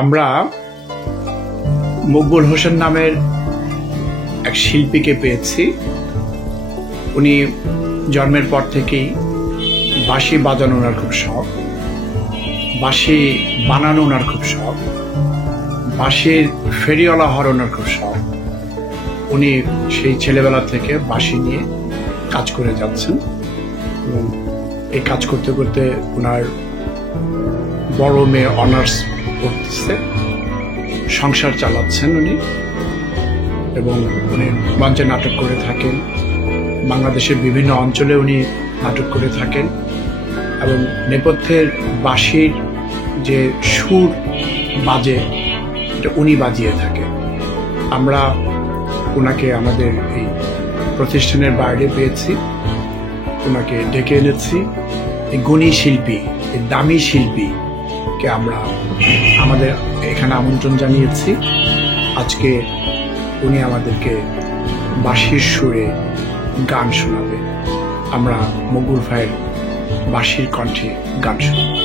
আমরা মকবুল হোসেন নামের এক শিল্পীকে পেয়েছি। উনি জন্মের পর থেকেই বাঁশি বাজানো ওনার খুব শখ, বাঁশি বানানো ওনার খুব শখ, বাঁশির ফেরিওয়ালা হওয়ার ওনার খুব শখ। উনি সেই ছেলেবেলা থেকে বাঁশি নিয়ে কাজ করে যাচ্ছেন এবং এই কাজ করতে করতে ওনার বড় মেয়ে অনার্স করতেছে, সংসার চালাচ্ছেন উনি। এবং উনি মঞ্চে নাটক করে থাকেন, বাংলাদেশের বিভিন্ন অঞ্চলে উনি নাটক করে থাকেন এবং নেপথ্যের বাঁশির যে সুর বাজে এটা উনি বাজিয়ে থাকেন। আমরা ওনাকে আমাদের এই প্রতিষ্ঠানের বাইরে পেয়েছি, ওনাকে ডেকে এনেছি। এই গুণী শিল্পী, এই দামি শিল্পীকে আমরা আমাদের এখানে আমন্ত্রণ জানিয়েছি। আজকে উনি আমাদেরকে বাঁশির সুরে গান শোনাবে। আমরা মকবুল ভাইয়ের বাঁশির কণ্ঠে গান শুনব।